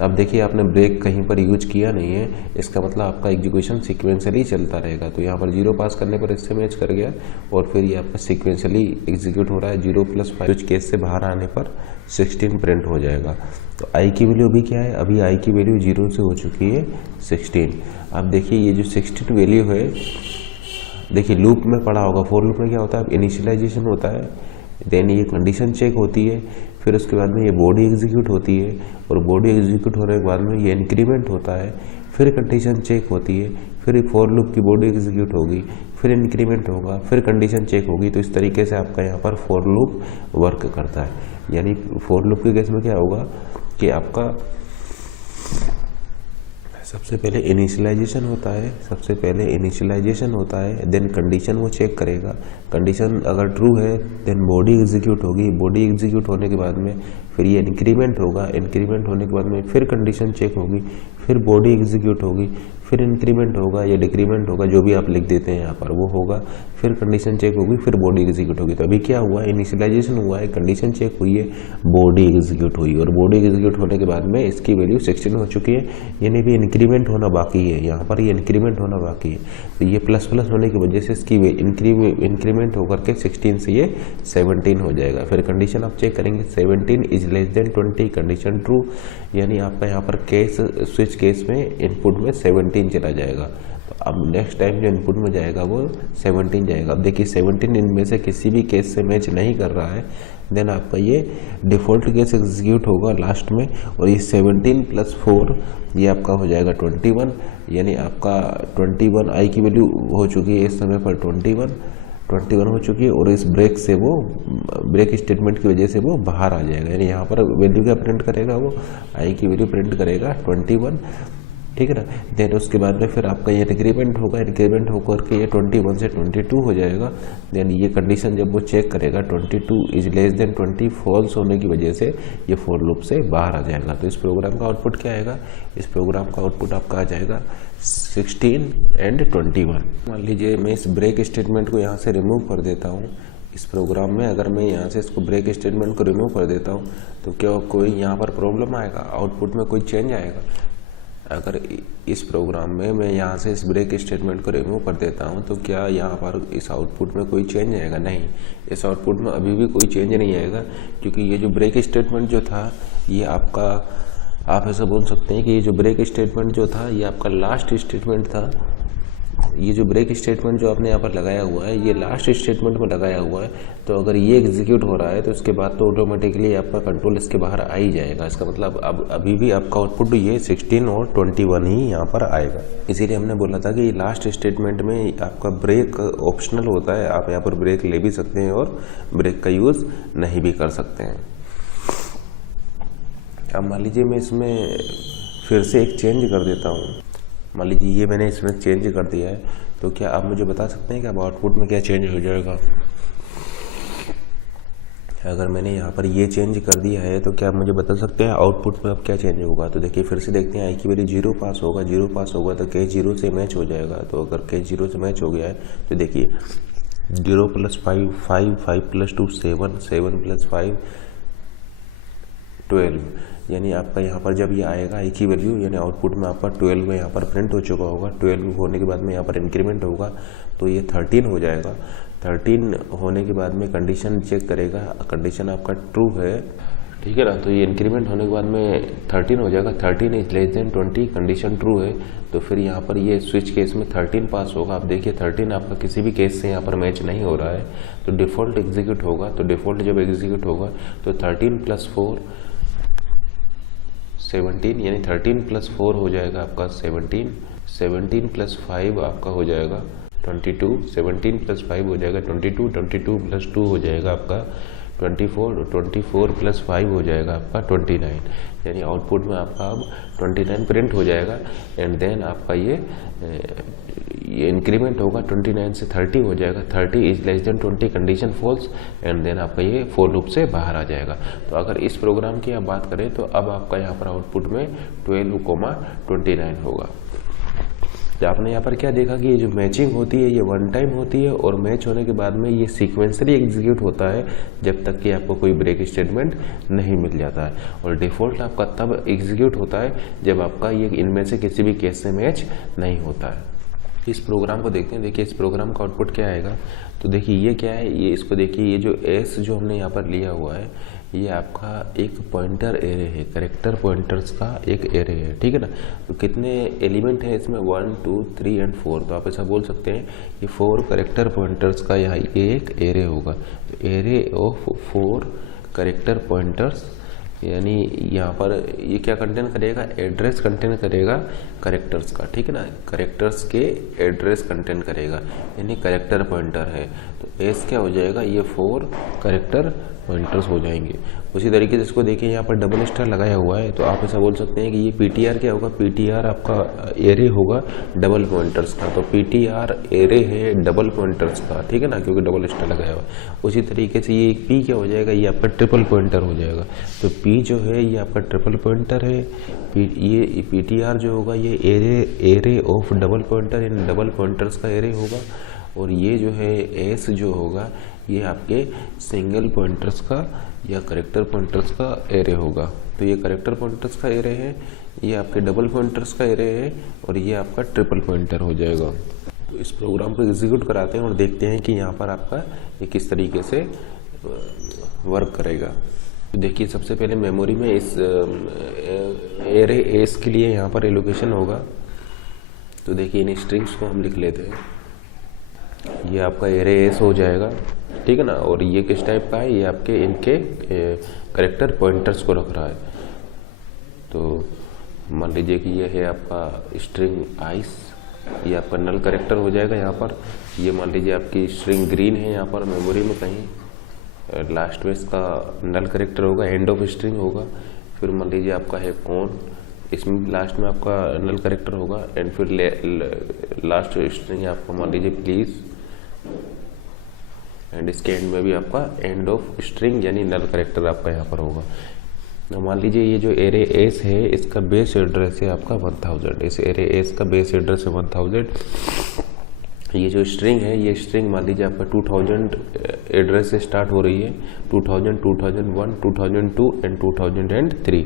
अब देखिए आपने ब्रेक कहीं पर यूज किया नहीं है, इसका मतलब आपका एग्जीक्यूशन सीक्वेंशली चलता रहेगा। तो यहाँ पर 0 पास करने पर इससे मैच कर गया और फिर ये आपका सीक्वेंशली एग्जीक्यूट हो रहा है। 0 + 5 केस से बाहर आने पर 16 प्रिंट हो जाएगा। तो आई की वैल्यू अभी क्या है, अभी आई की वैल्यू 0 से हो चुकी है 16। अब देखिए ये जो 16 वैल्यू है, देखिए लूप में पढ़ा होगा, फॉर लूप में क्या होता है, इनिशियलाइजेशन होता है, देन ये कंडीशन चेक होती है, फिर उसके बाद में ये बॉडी एग्जीक्यूट होती है और बॉडी एग्जीक्यूट होने के बाद में ये इंक्रीमेंट होता है, फिर कंडीशन चेक होती है, फिर फॉर लूप की बॉडी एग्जीक्यूट होगी, फिर इंक्रीमेंट होगा, फिर कंडीशन चेक होगी। तो इस तरीके से आपका यहाँ पर फॉर लूप वर्क करता है। यानी फॉर लूप के केस में क्या होगा कि आपका सबसे पहले इनिशियलाइजेशन होता है, देन कंडीशन वो चेक करेगा। कंडीशन अगर ट्रू है देन बॉडी एग्जीक्यूट होगी, बॉडी एग्जीक्यूट होने के बाद में फिर ये इंक्रीमेंट होगा, इंक्रीमेंट होने के बाद में फिर कंडीशन चेक होगी, फिर बॉडी एग्जीक्यूट होगी, फिर इंक्रीमेंट होगा या डिक्रीमेंट होगा, जो भी आप लिख देते हैं यहाँ पर वो होगा, फिर कंडीशन चेक होगी, फिर बॉडी एग्जीक्यूट होगी। तो अभी क्या हुआ है, इनिशियलाइजेशन हुआ है, कंडीशन चेक हुई है, बॉडी एग्जीक्यूट हुई, और बॉडी एग्जीक्यूट होने के बाद में इसकी वैल्यू 16 हो चुकी है, यानी भी इंक्रीमेंट होना बाकी है, यहाँ पर ये इंक्रीमेंट होना बाकी है। तो ये प्लस प्लस होने की वजह से इसकी इंक्रीमेंट होकर के 16 से ये 17 हो जाएगा। फिर कंडीशन आप चेक करेंगे, 17 is less than 20, condition true, यानी आपका यहाँ पर केस स्विच केस में इनपुट में 17 चला जाएगा। तो अब नेक्स्ट टाइम जो इनपुट में जाएगा वो 17 जाएगा। अब देखिए 17 इनमें से किसी भी केस से मैच नहीं कर रहा है, देन आपका ये डिफ़ॉल्ट केस एग्जीक्यूट होगा लास्ट में, और ये 17 + 4 ये आपका हो जाएगा 21, यानी आपका 21 आई की वैल्यू हो चुकी है इस समय पर 21 हो चुकी है, और इस ब्रेक से वो ब्रेक स्टेटमेंट की वजह से वो बाहर आ जाएगा, यानी यहाँ पर वैल्यू क्या प्रिंट करेगा, वो आई की वैल्यू प्रिंट करेगा 21, ठीक है ना। देन उसके बाद में फिर आपका ये इंक्रीमेंट होगा, इंक्रीमेंट होकर के ये 21 से 22 हो जाएगा। देन ये कंडीशन जब वो चेक करेगा 22 इज लेस देन 20 फॉल्स होने की वजह से ये फॉर लूप से बाहर आ जाएगा। तो इस प्रोग्राम का आउटपुट क्या आएगा, इस प्रोग्राम का आउटपुट आपका आ जाएगा 16 एंड 21। मान लीजिए मैं इस ब्रेक स्टेटमेंट को यहाँ से रिमूव कर देता हूँ इस प्रोग्राम में, अगर मैं यहाँ से इसको ब्रेक स्टेटमेंट को रिमूव कर देता हूँ तो क्या कोई यहाँ पर प्रॉब्लम आएगा, आउटपुट में कोई चेंज आएगा? अगर इस प्रोग्राम में मैं यहाँ से इस ब्रेक स्टेटमेंट को रिमूव कर देता हूँ तो क्या यहाँ पर इस आउटपुट में कोई चेंज आएगा? नहीं, इस आउटपुट में अभी भी कोई चेंज नहीं आएगा, क्योंकि ये जो ब्रेक स्टेटमेंट जो था ये आपका, आप ऐसा बोल सकते हैं कि ये जो ब्रेक स्टेटमेंट जो था ये आपका लास्ट स्टेटमेंट था। ये जो ब्रेक स्टेटमेंट जो आपने यहाँ पर लगाया हुआ है ये लास्ट स्टेटमेंट में लगाया हुआ है, तो अगर ये एग्जीक्यूट हो रहा है तो उसके बाद तो ऑटोमेटिकली आपका कंट्रोल इसके बाहर आ ही जाएगा। इसका मतलब अब अभी भी आपका आउटपुट ये 16 और 21 ही यहाँ पर आएगा। इसीलिए हमने बोला था कि लास्ट स्टेटमेंट में आपका ब्रेक ऑप्शनल होता है, आप यहाँ पर ब्रेक ले भी सकते हैं और ब्रेक का यूज़ नहीं भी कर सकते हैं। अब मान लीजिए मैं इसमें फिर से एक चेंज कर देता हूँ, मान लीजिए ये मैंने इसमें चेंज कर दिया है, तो क्या आप मुझे बता सकते हैं कि अब आउटपुट में क्या चेंज हो जाएगा? अगर मैंने यहाँ पर ये चेंज कर दिया है तो क्या आप मुझे बता सकते हैं आउटपुट में अब क्या चेंज होगा? तो देखिए फिर से देखते हैं, आई की वैल्यू 0 पास होगा, 0 पास होगा तो के 0 से मैच हो जाएगा। तो अगर के 0 से मैच हो गया है तो देखिए 0 + 5 5, 5 + 2 7, 7 + 5 12, यानी आपका यहाँ पर जब ये आएगा आई की वैल्यू, यानी आउटपुट में आपका 12 में यहाँ पर प्रिंट हो चुका होगा। 12 होने के बाद में यहाँ पर इंक्रीमेंट होगा तो ये 13 हो जाएगा। 13 होने के बाद में कंडीशन चेक करेगा, कंडीशन आपका ट्रू है, ठीक है ना। तो ये इंक्रीमेंट होने के बाद में 13 हो जाएगा, 13 is less than 20, condition true है। तो फिर यहाँ पर ये स्विच केस में 13 पास होगा। आप देखिए 13 आपका किसी भी केस से यहाँ पर मैच नहीं हो रहा है, तो डिफ़ॉल्ट एग्जीक्यूट होगा। तो डिफ़ॉल्ट जब एग्जीक्यूट होगा तो 13 + 4 17, यानी 13 + 4 हो जाएगा आपका 17, 17 + 5 आपका हो जाएगा 22, 17 + 5 हो जाएगा 22, 22 + 2 हो जाएगा आपका 24, 24 + 5 हो जाएगा आपका 29, यानी आउटपुट में आपका अब 29 प्रिंट हो जाएगा। एंड देन आपका ये इंक्रीमेंट होगा, 29 से 30 हो जाएगा, 30 is less than 20, condition false, and then आपका ये फॉर लूप से बाहर आ जाएगा। तो अगर इस प्रोग्राम की आप बात करें तो अब आपका यहाँ पर आउटपुट में 12,29 होगा। तो आपने यहाँ पर क्या देखा कि ये जो मैचिंग होती है ये वन टाइम होती है, और मैच होने के बाद में ये सीक्वेंसली एग्जीक्यूट होता है जब तक कि आपको कोई ब्रेक स्टेटमेंट नहीं मिल जाता है, और डिफ़ॉल्ट आपका तब एग्जीक्यूट होता है जब आपका ये इनमें से किसी भी केस से मैच नहीं होता है। इस प्रोग्राम को देखते हैं, देखिए इस प्रोग्राम का आउटपुट क्या आएगा। तो देखिए ये क्या है, ये इसको देखिए, ये जो एस जो हमने यहाँ पर लिया हुआ है ये आपका एक पॉइंटर एरे है, कैरेक्टर पॉइंटर्स का एक एरे है, ठीक है ना। तो कितने एलिमेंट है इसमें, 1 2 3 एंड 4, तो आप ऐसा बोल सकते हैं कि 4 कैरेक्टर पॉइंटर्स का यहाँ ये एक एरे होगा। तो एरे ऑफ 4 कैरेक्टर पॉइंटर्स, यानी यहाँ पर ये क्या कंटेन करेगा, एड्रेस कंटेन करेगा कैरेक्टर्स का, ठीक है ना, कैरेक्टर्स के एड्रेस कंटेन करेगा, यानी कैरेक्टर पॉइंटर है। तो एस क्या हो जाएगा, ये 4 कैरेक्टर पॉइंटर्स हो जाएंगे। उसी तरीके से इसको देखिए यहाँ पर डबल स्टार लगाया हुआ है, तो आप ऐसा बोल सकते हैं कि ये पीटीआर क्या होगा, पीटीआर आपका एरे होगा डबल पॉइंटर्स का। तो पीटीआर एरे है डबल पॉइंटर्स का, ठीक है ना, क्योंकि डबल स्टार लगाया हुआ है। उसी तरीके से ये पी क्या हो जाएगा, ये आपका ट्रिपल पॉइंटर हो जाएगा। तो पी जो है ये आपका ट्रिपल पॉइंटर है, ये पीटीआर जो होगा ये array of double pointer, in double pointers का एरे होगा। और ये जो है एस जो होगा ये आपके सिंगल पॉइंटर्स का या करेक्टर पॉइंटर्स का एरे होगा। तो ये करेक्टर पॉइंटर्स का एरे है, ये आपके डबल पॉइंटर्स का एरे है, और ये आपका ट्रिपल पॉइंटर हो जाएगा। तो इस प्रोग्राम को एग्जीक्यूट कराते हैं और देखते हैं कि यहाँ पर आपका ये किस तरीके से वर्क करेगा। तो देखिए सबसे पहले मेमोरी में इस एरे एस के लिए यहाँ पर एलोकेशन होगा। तो देखिए इन स्ट्रिंग्स को हम लिख लेते हैं, ये आपका एरे एस हो जाएगा, ठीक है ना। और ये किस टाइप का है, ये आपके इनके करेक्टर पॉइंटर्स को रख रहा है। तो मान लीजिए कि ये है आपका स्ट्रिंग आइस, ये आपका नल करेक्टर हो जाएगा यहाँ पर। ये मान लीजिए आपकी स्ट्रिंग ग्रीन है यहाँ पर मेमोरी में कहीं, लास्ट में इसका नल करेक्टर होगा, एंड ऑफ स्ट्रिंग होगा। फिर मान लीजिए आपका है कौन, इसमें लास्ट में आपका नल करेक्टर होगा, एंड फिर लास्ट स्ट्रिंग आपका मान लीजिए प्लीज, एंड इसके एंड में भी आपका एंड ऑफ स्ट्रिंग यानी नल करेक्टर आपका यहाँ पर होगा। मान लीजिए ये जो एरे एस है इसका बेस एड्रेस है आपका 1000, इस एरे एस का बेस एड्रेस है 1000। ये जो स्ट्रिंग है ये स्ट्रिंग मान लीजिए आपका 2000 एड्रेस से स्टार्ट हो रही है, 2000, 2001, 2002 एंड 2003,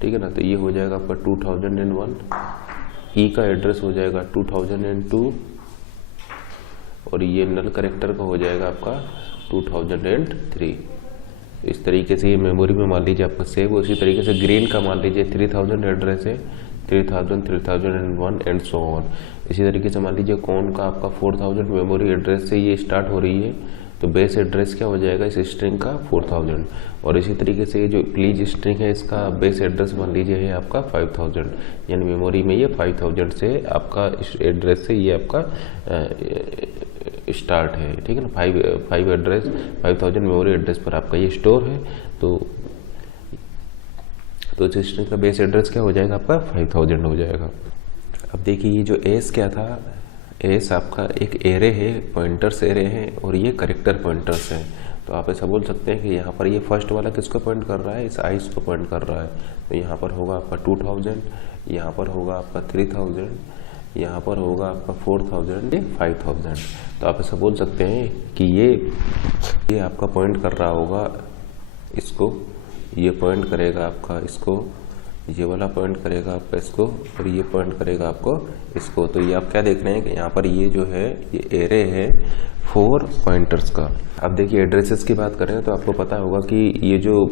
ठीक है ना। तो ये हो जाएगा आपका 2001, ई का एड्रेस हो जाएगा 2002, और ये नल करेक्टर का हो जाएगा आपका 2003। इस तरीके से ये मेमोरी में मान लीजिए आपका सेव। उसी तरीके से ग्रीन का मान लीजिए 3000 एड्रेस है, 3000, 3001 एंड सो ऑन। इसी तरीके से मान लीजिए कौन का आपका 4000 मेमोरी एड्रेस से ये स्टार्ट हो रही है, तो बेस एड्रेस क्या हो जाएगा इस स्ट्रिंग का 4000। और इसी तरीके से ये जो प्लीज स्ट्रिंग है इसका बेस एड्रेस मान लीजिए है आपका 5000, यानी मेमोरी में ये 5000 से आपका एड्रेस से ये आपका स्टार्ट है, ठीक है ना। 5000 मेमोरी एड्रेस पर आपका ये स्टोर है। तो इस स्ट्रिंग का बेस एड्रेस क्या हो जाएगा आपका 5000 हो जाएगा। अब देखिए ये जो एस क्या था, एस आपका एक एरे है, पॉइंटर्स एरे है, और ये करेक्टर पॉइंटर्स है। तो आप ऐसा बोल सकते हैं कि यहाँ पर ये फर्स्ट वाला किसको पॉइंट कर रहा है, इस आइस को पॉइंट कर रहा है। तो यहाँ पर होगा आपका 2000, यहाँ पर होगा आपका 3000, यहाँ पर होगा आपका 4000, 5000। तो आप ऐसा बोल सकते हैं कि ये आपका पॉइंट कर रहा होगा इसको, ये पॉइंट करेगा आपका इसको, ये वाला पॉइंट करेगा आपका इसको, और ये पॉइंट करेगा आपको इसको। तो ये आप क्या देख रहे हैं कि यहाँ पर ये जो है ये एरे है 4 पॉइंटर्स का। अब देखिए एड्रेसेस की बात करें तो आपको पता होगा कि ये जो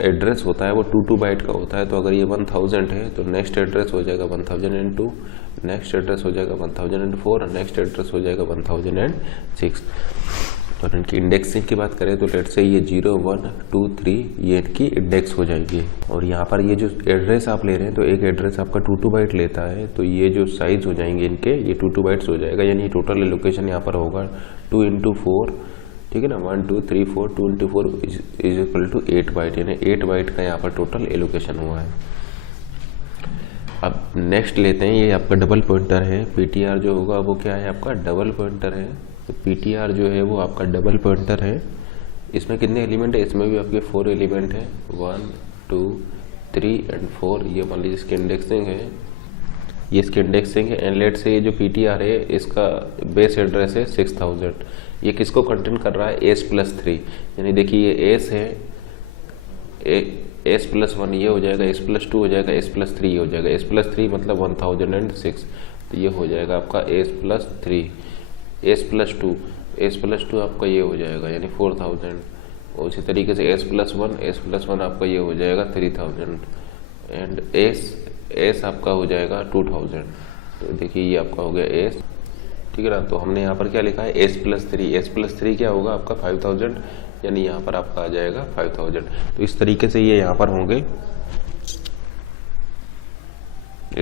एड्रेस होता है वो 2 बाइट का होता है। तो अगर ये 1000 है तो नेक्स्ट एड्रेस हो जाएगा 1002, नेक्स्ट एड्रेस हो जाएगा 1004, और नेक्स्ट एड्रेस हो जाएगा 1006। और इनकी इंडेक्सिंग की बात करें तो लेट से ये 0, 1, 2, 3 ये इनकी इंडेक्स हो जाएगी। और यहाँ पर ये जो एड्रेस आप ले रहे हैं तो एक एड्रेस आपका 2 बाइट लेता है, तो ये जो साइज हो जाएंगे इनके ये 2 बाइट्स हो जाएगा, यानी टोटल एलोकेशन यहाँ पर होगा 2 × 4, ठीक है ना। 1, 2, 3, 4, 2 × 4 इज इक्वल टू 8 बाइट, यानी 8 बाइट का यहाँ पर टोटल एलोकेशन हुआ है। अब नेक्स्ट लेते हैं, ये आपका डबल पॉइंटर है। पीटीआर जो होगा वो क्या है आपका डबल पॉइंटर है। तो पीटीआर जो है वो आपका डबल पॉइंटर है। इसमें कितने एलिमेंट है, इसमें भी आपके 4 एलिमेंट है, 1, 2, 3 एंड 4। ये मान लीजिए इसकी इंडेक्सिंग है, ये इसकी इंडेक्सिंग है। एंड लेट से ये जो पीटीआर है इसका बेस एड्रेस है 6000। ये किसको कंटेन कर रहा है, S+3, यानी देखिए ये S है, S+1 ये हो जाएगा, S+2 हो जाएगा, S+3 ये हो जाएगा। S+3 मतलब 1006, तो ये हो जाएगा आपका S+3, S+2 आपका ये हो जाएगा यानी 4000। और इसी तरीके से S+1 आपका ये हो जाएगा 3000, एंड S आपका हो जाएगा 2000। तो देखिए ये आपका हो गया S, ठीक है ना। तो हमने यहाँ पर क्या लिखा है S+3 क्या होगा आपका 5000, यानी यहाँ पर आपका आ जाएगा 5000। तो इस तरीके से ये यहाँ पर होंगे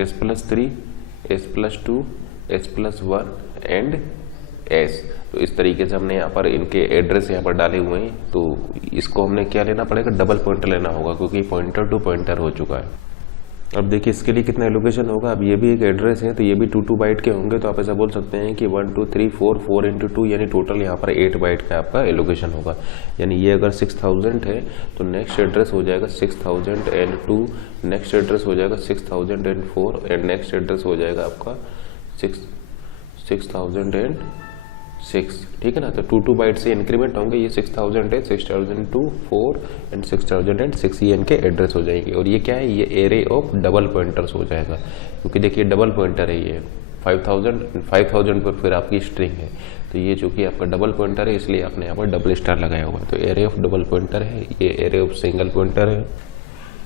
S+3, S+2, S+1 and S. तो इस तरीके से हमने यहाँ पर इनके एड्रेस यहाँ पर डाले हुए हैं। तो इसको हमने क्या लेना पड़ेगा, डबल पॉइंटर लेना होगा, क्योंकि पॉइंटर टू पॉइंटर हो चुका है। अब देखिए इसके लिए कितना एलोकेशन होगा। अब ये भी एक एड्रेस है, तो ये भी 2 बाइट के होंगे। तो आप ऐसा बोल सकते हैं कि 1 2 3 4 4 × 2 यानी टोटल यहाँ पर 8 बाइट का आपका एलोकेशन होगा। यानी ये अगर 6000 है तो नेक्स्ट एड्रेस हो जाएगा 6002, नेक्स्ट एड्रेस हो जाएगा 6004 एंड नेक्स्ट एड्रेस हो जाएगा आपका 6006। ठीक है ना। तो 2 बाइट से इंक्रीमेंट होंगे। ये 6000 है, 6002, 4 एंड 6006 ये इनके एड्रेस हो जाएंगे। और ये क्या है, ये एरे ऑफ डबल पॉइंटर्स हो जाएगा, क्योंकि देखिए डबल पॉइंटर है ये 5000 पर फिर आपकी स्ट्रिंग है। तो ये चूंकि आपका डबल पॉइंटर है इसलिए आपने यहाँ पर डबल स्टार लगाया हुआ है। तो एरे ऑफ डबल पॉइंटर है, ये एरे ऑफ सिंगल पॉइंटर है।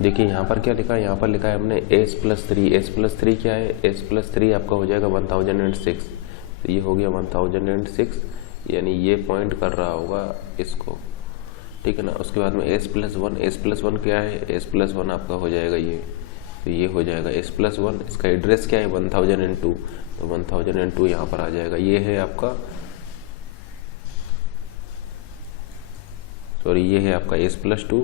देखिए यहाँ पर क्या लिखा है, यहाँ पर लिखा है हमने s+3। s+3 क्या है, s+3 आपका हो जाएगा 1006। तो ये हो गया 1006, यानी ये पॉइंट कर रहा होगा इसको। ठीक है ना। उसके बाद में s+1 क्या है, s+1 आपका हो जाएगा ये। तो ये हो जाएगा s+1। इसका एड्रेस क्या है 1002, तो 1002 यहाँ पर आ जाएगा। ये है आपका, सॉरी ये है आपका s+2।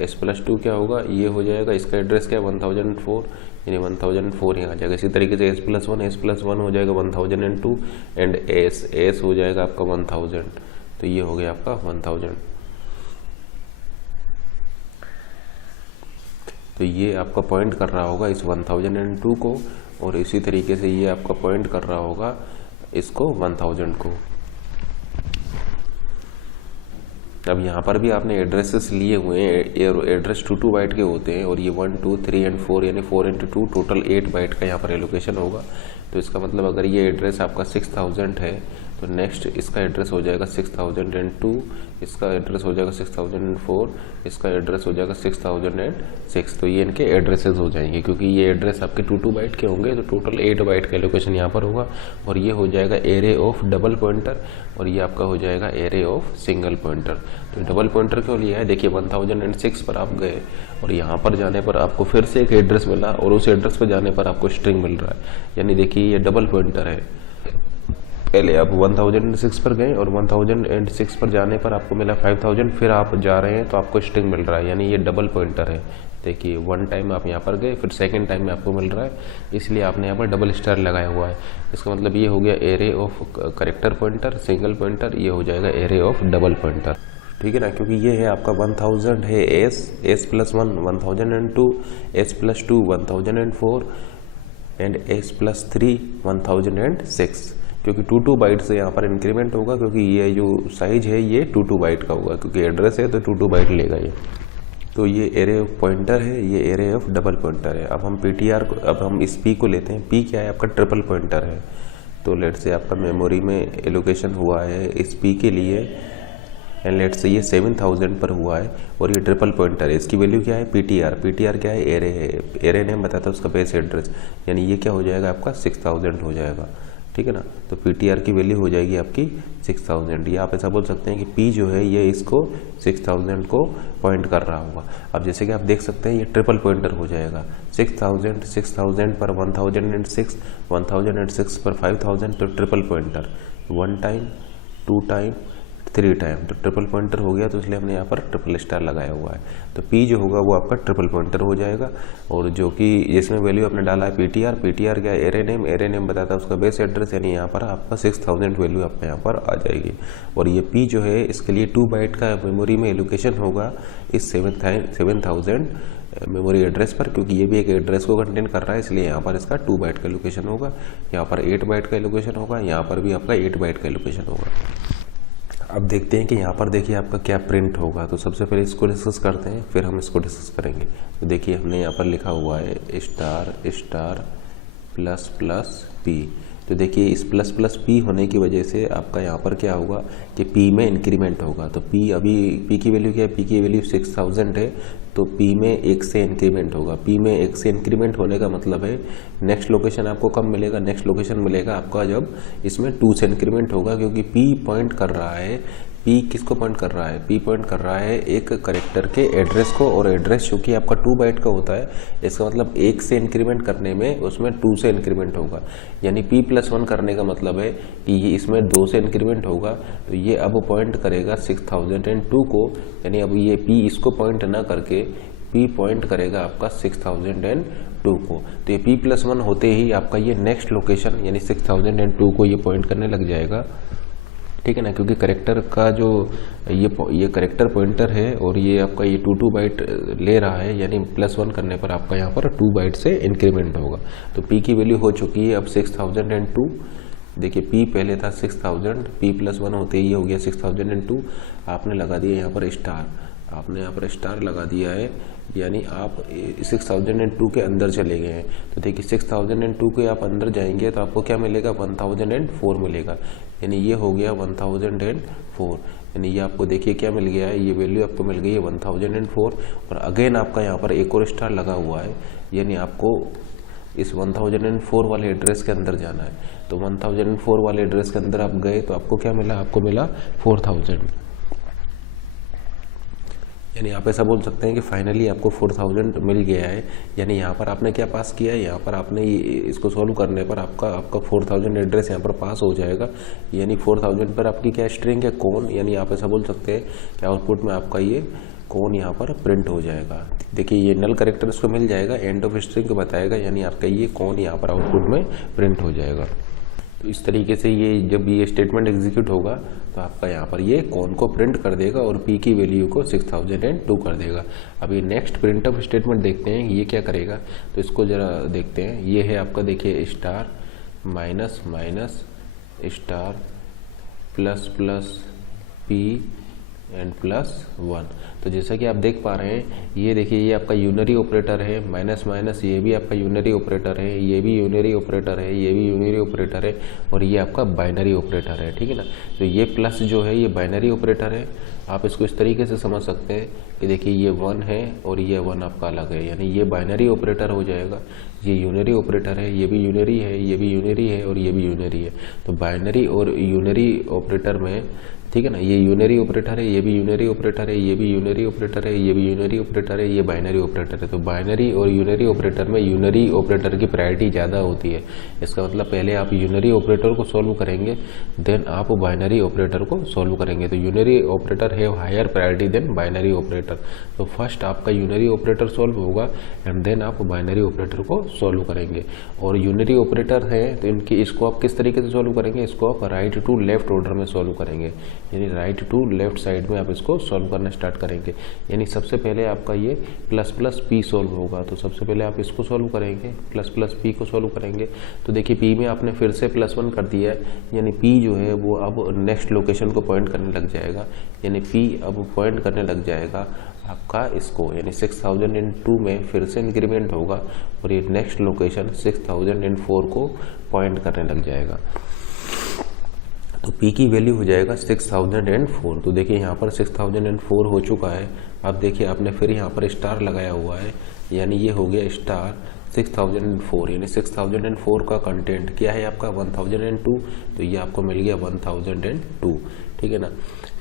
s+2 क्या होगा, ये हो जाएगा, इसका एड्रेस क्या है 1004, यानी 1004 यहाँ आ जाएगा। इसी तरीके से s+1 हो जाएगा 1002 एंड s हो जाएगा आपका 1000। तो ये हो गया आपका 1000। तो ये आपका पॉइंट कर रहा होगा इस 1002 को, और इसी तरीके से ये आपका पॉइंट कर रहा होगा इसको 1000 को। अब यहाँ पर भी आपने एड्रेसेस लिए हुए हैं, एड्रेस 2 बाइट के होते हैं, और ये 1 2 3 एंड 4 यानी 4 × 2 टोटल 8 बाइट का यहाँ पर एलोकेशन होगा। तो इसका मतलब अगर ये एड्रेस आपका 6000 है तो नेक्स्ट इसका एड्रेस हो जाएगा 6002, इसका एड्रेस हो जाएगा 6004, इसका एड्रेस हो जाएगा 6006। तो ये इनके एड्रेसेस हो जाएंगे, क्योंकि ये एड्रेस आपके 2 बाइट के होंगे। तो टोटल 8 बाइट का एलोकेशन यहाँ पर होगा। और ये हो जाएगा एरे ऑफ डबल पॉइंटर, और ये आपका हो जाएगा एरे ऑफ सिंगल पॉइंटर। तो डबल पॉइंटर क्यों लिया है, देखिए 1006 पर आप गए और यहाँ पर जाने पर आपको फिर से एक एड्रेस मिला, और उस एड्रेस पर जाने पर आपको स्ट्रिंग मिल रहा है। यानी देखिए ये डबल पॉइंटर है। पहले आप 1006 पर गए और 1006 पर जाने पर आपको मिला 5000, फिर आप जा रहे हैं तो आपको स्ट्रिंग मिल रहा है, यानी ये डबल पॉइंटर है। देखिए 1 टाइम आप यहाँ पर गए, फिर सेकंड टाइम में आपको मिल रहा है, इसलिए आपने यहाँ पर डबल स्टार लगाया हुआ है। इसका मतलब ये हो गया array of character pointer, single pointer, ये हो जाएगा एरे ऑफ डबल पॉइंटर। ठीक है ना, क्योंकि ये है आपका 1000 है s+1 1002, s+2 1004 एंड s+3 1006, क्योंकि 2 बाइट से यहाँ पर इंक्रीमेंट होगा, क्योंकि ये जो साइज है ये 2 बाइट का होगा, क्योंकि एड्रेस है तो 2 बाइट लेगा ये। तो ये एरे ऑफ पॉइंटर है, ये एरे ऑफ डबल पॉइंटर है। अब हम PTR को, अब हम इस P को लेते हैं। P क्या है, आपका ट्रिपल पॉइंटर है। तो लेट से आपका मेमोरी में एलोकेशन हुआ है इस P के लिए, एंड लेट से ये 7000 पर हुआ है, और ये ट्रिपल पॉइंटर है। इसकी वैल्यू क्या है, PTR क्या है, एरे है। एरे नेम बताता है उसका बेस एड्रेस, यानी ये क्या हो जाएगा आपका 6000 हो जाएगा। ठीक है ना। तो PTR की वैल्यू हो जाएगी आपकी 6000। या आप ऐसा बोल सकते हैं कि P जो है ये इसको 6000 को पॉइंट कर रहा होगा। अब जैसे कि आप देख सकते हैं ये ट्रिपल पॉइंटर हो जाएगा, 6000 पर 1006, 1006 पर 5000, तो triple pointer 1 time 2 time 3 time, तो ट्रिपल पॉइंटर हो गया। तो इसलिए हमने यहाँ पर ट्रिपल स्टार लगाया हुआ है। तो P जो होगा वो आपका ट्रिपल पॉइंटर हो जाएगा, और जो कि जिसमें वैल्यू आपने डाला है PTR क्या है, एरे नेम बताता है उसका बेस एड्रेस, यानी यहाँ पर आपका 6000 वैल्यू आपका यहाँ पर आ जाएगी। और ये P जो है इसके लिए 2 बाइट का मेमोरी में एलोकेशन होगा इस 7000 मेमोरी एड्रेस पर, क्योंकि ये भी एक एड्रेस को कंटेन कर रहा है, इसलिए यहाँ पर इसका 2 बाइट का एलोकेशन होगा। यहाँ पर 8 बाइट का एलोकेशन होगा, यहाँ पर भी आपका 8 बाइट का एलोकेशन होगा। अब देखते हैं कि यहाँ पर देखिए आपका क्या प्रिंट होगा। तो सबसे पहले इसको डिस्कस करते हैं, फिर हम इसको डिस्कस करेंगे। तो देखिए हमने यहाँ पर लिखा हुआ है **++P। तो देखिए इस ++P होने की वजह से आपका यहाँ पर क्या होगा कि P में इंक्रीमेंट होगा। तो P अभी P की वैल्यू क्या है, P की वैल्यू 6000 है, तो P में 1 से इंक्रीमेंट होगा। P में 1 से इंक्रीमेंट होने का मतलब है नेक्स्ट लोकेशन आपको कब मिलेगा, नेक्स्ट लोकेशन मिलेगा आपका जब इसमें 2 से इंक्रीमेंट होगा, क्योंकि P पॉइंट कर रहा है पी किसको पॉइंट कर रहा है, पी पॉइंट कर रहा है एक करेक्टर के एड्रेस को, और एड्रेस चूँकि आपका 2 बाइट का होता है, इसका मतलब 1 से इंक्रीमेंट करने में उसमें 2 से इंक्रीमेंट होगा, यानी p+1 करने का मतलब है कि ये इसमें 2 से इंक्रीमेंट होगा, तो ये अब पॉइंट करेगा 6002 को, यानी अब ये p इसको पॉइंट ना करके p पॉइंट करेगा आपका 6002 को। तो ये p+1 होते ही आपका ये नेक्स्ट लोकेशन यानी 6002 को ये पॉइंट करने लग जाएगा, ठीक है ना, क्योंकि करेक्टर का जो ये करेक्टर पॉइंटर है और ये आपका ये 2 बाइट ले रहा है, यानी +1 करने पर आपका यहाँ पर 2 बाइट से इंक्रीमेंट होगा। तो p की वैल्यू हो चुकी है अब 6002। देखिए p पहले था 6000, p+1 होते ही ये हो गया 6002। आपने लगा दिया यहाँ पर स्टार, आपने यहाँ पर स्टार लगा दिया है, यानी आप 6002 के अंदर चले गए हैं। तो देखिए 6002 के आप अंदर जाएंगे तो आपको क्या मिलेगा, 1004 मिलेगा, यानी ये हो गया 1004, यानी ये आपको देखिए क्या मिल गया है, ये वैल्यू आपको मिल गई है 1004। और अगेन आपका यहाँ पर एक और स्टार लगा हुआ है, यानी आपको इस 1004 वाले एड्रेस के अंदर जाना है। तो 1004 वाले एड्रेस के अंदर आप गए तो आपको क्या मिला, आपको मिला 4000, यानी आप ऐसा बोल सकते हैं कि फाइनली आपको 4000 मिल गया है। यानी यहाँ पर आपने क्या पास किया है, यहाँ पर आपने इसको सॉल्व करने पर आपका 4000 एड्रेस यहाँ पर पास हो जाएगा, यानी 4000 पर आपकी क्या स्ट्रिंग है, कौन, यानी आप ऐसा बोल सकते हैं कि आउटपुट में आपका ये कौन यहाँ पर प्रिंट हो जाएगा। देखिए ये नल करेक्टर इसको मिल जाएगा, एंड ऑफ स्ट्रिंग को बताएगा, यानी आपका ये कौन यहाँ पर आउटपुट में प्रिंट हो जाएगा। तो इस तरीके से ये जब ये स्टेटमेंट एग्जीक्यूट होगा तो आपका यहाँ पर ये कौन को प्रिंट कर देगा और p की वैल्यू को 6002 कर देगा। अब ये नेक्स्ट प्रिंट ऑफ स्टेटमेंट देखते हैं ये क्या करेगा, तो इसको जरा देखते हैं। ये है आपका देखिए star minus minus star plus plus p and +1। तो जैसा कि आप देख पा रहे हैं, ये देखिए ये आपका यूनरी ऑपरेटर है, माइनस माइनस ये भी आपका यूनरी ऑपरेटर है, ये भी यूनरी ऑपरेटर है, ये भी यूनरी ऑपरेटर है, और ये आपका बाइनरी ऑपरेटर है, ठीक है ना। तो ये प्लस जो है ये बाइनरी ऑपरेटर है। आप इसको इस तरीके से समझ सकते हैं कि देखिए ये 1 है और ये 1 आपका अलग है, यानी ये बाइनरी ऑपरेटर हो जाएगा। ये यूनरी ऑपरेटर है, ये भी यूनरी है, ये भी यूनरी है और ये भी यूनरी है। तो बाइनरी और यूनरी ऑपरेटर में, ठीक है ना, ये यूनरी ऑपरेटर है, ये भी यूनरी ऑपरेटर है, ये भी यूनरी ऑपरेटर है, ये भी यूनरी ऑपरेटर है, ये बाइनरी ऑपरेटर है। तो बाइनरी और यूनरी ऑपरेटर में यूनरी ऑपरेटर की प्रायोरिटी ज़्यादा होती है। इसका मतलब पहले आप यूनरी ऑपरेटर को सॉल्व करेंगे, देन आप बाइनरी ऑपरेटर को सॉल्व करेंगे। तो unary operator have higher priority than binary operator. तो फर्स्ट आपका यूनरी ऑपरेटर सॉल्व होगा एंड देन आप बाइनरी ऑपरेटर को सॉल्व करेंगे। और यूनरी ऑपरेटर है तो इनकी इसको आप किस तरीके से सॉल्व करेंगे, इसको आप राइट टू लेफ्ट ऑर्डर में सॉल्व करेंगे, यानी राइट टू लेफ्ट साइड में आप इसको सॉल्व करना स्टार्ट करेंगे। यानी सबसे पहले आपका ये प्लस प्लस पी सॉल्व होगा, तो सबसे पहले आप इसको सॉल्व करेंगे, प्लस प्लस पी को सॉल्व करेंगे। तो देखिए पी में आपने फिर से +1 कर दिया है, यानी पी जो है वो अब नेक्स्ट लोकेशन को पॉइंट करने लग जाएगा, यानी पी अब पॉइंट करने लग जाएगा आपका इसको, यानी 6002 में फिर से इंक्रीमेंट होगा और ये नेक्स्ट लोकेशन 6004 को पॉइंट करने लग जाएगा। तो p की वैल्यू हो जाएगा 6004। तो देखिए यहाँ पर 6004 हो चुका है। अब देखिए आपने फिर यहाँ पर स्टार लगाया हुआ है, यानी ये हो गया स्टार 6004, यानी 6004 का कंटेंट क्या है आपका 1002, तो ये आपको मिल गया 1002, ठीक है ना।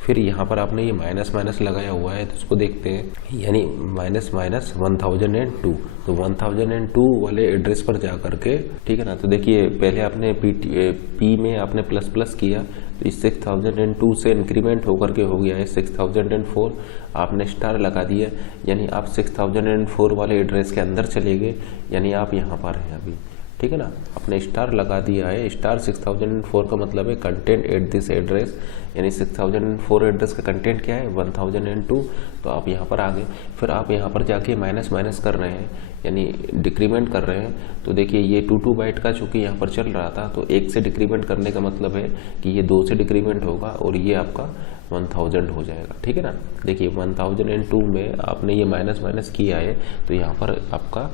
फिर यहाँ पर आपने ये माइनस माइनस लगाया हुआ है, तो इसको देखते हैं, यानी माइनस माइनस 1002। तो 1002 वाले एड्रेस पर जा करके, ठीक है ना। तो देखिए पहले आपने पी में आपने प्लस प्लस किया, तो इस 6002 से इंक्रीमेंट होकर के हो गया है 6004। आपने स्टार लगा दिया, यानी आप 6004 वाले एड्रेस के अंदर चले गए, यानी आप यहाँ पर हैं अभी, ठीक है ना। आपने स्टार लगा दिया है, स्टार 6004 का मतलब है कंटेंट एट दिस एड्रेस, यानी 6004 एड्रेस का कंटेंट क्या है 1002। तो आप यहाँ पर आ गए, फिर आप यहाँ पर जाके माइनस माइनस कर रहे हैं, यानी डिक्रीमेंट कर रहे हैं। तो देखिए ये 2 बाइट का चूंकि यहाँ पर चल रहा था, तो 1 से डिक्रीमेंट करने का मतलब है कि ये 2 से डिक्रीमेंट होगा और ये आपका 1000 हो जाएगा, ठीक है ना। देखिए 1002 में आपने ये माइनस माइनस किया है, तो यहाँ पर आपका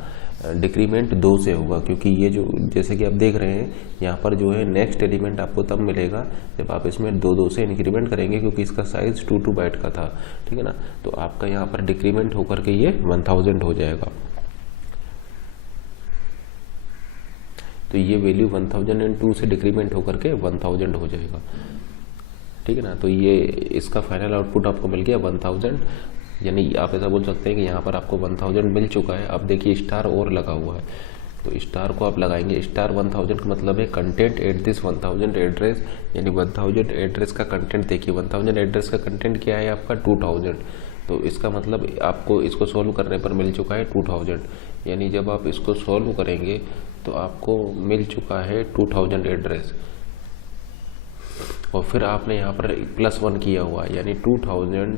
डिक्रीमेंट 2 से होगा, क्योंकि ये जो जैसे कि आप देख रहे हैं यहाँ पर जो है नेक्स्ट एलिमेंट आपको तब मिलेगा जब आप इसमें 2 से इंक्रीमेंट करेंगे, क्योंकि इसका साइज 2 बाइट का था, ठीक है ना। तो आपका यहाँ पर डिक्रीमेंट होकर के ये 1000 हो जाएगा। तो ये वैल्यू 1002 से डिक्रीमेंट होकर के 1000 हो जाएगा, ठीक है ना। तो ये इसका फाइनल आउटपुट आपको मिल गया 1000, यानी आप ऐसा बोल सकते हैं कि यहाँ पर आपको 1000 मिल चुका है। अब देखिए स्टार और लगा हुआ है, तो स्टार को आप लगाएंगे, स्टार 1000 का मतलब है कंटेंट एट दिस 1000 एड्रेस, यानी 1000 एड्रेस का कंटेंट देखिए। 1000 एड्रेस का कंटेंट क्या है आपका 2000, तो इसका मतलब आपको इसको सॉल्व करने पर मिल चुका है 2000, यानी जब आप इसको सॉल्व करेंगे तो आपको मिल चुका है 2000 एड्रेस। और फिर आपने यहाँ पर +1 किया हुआ है, यानी 2000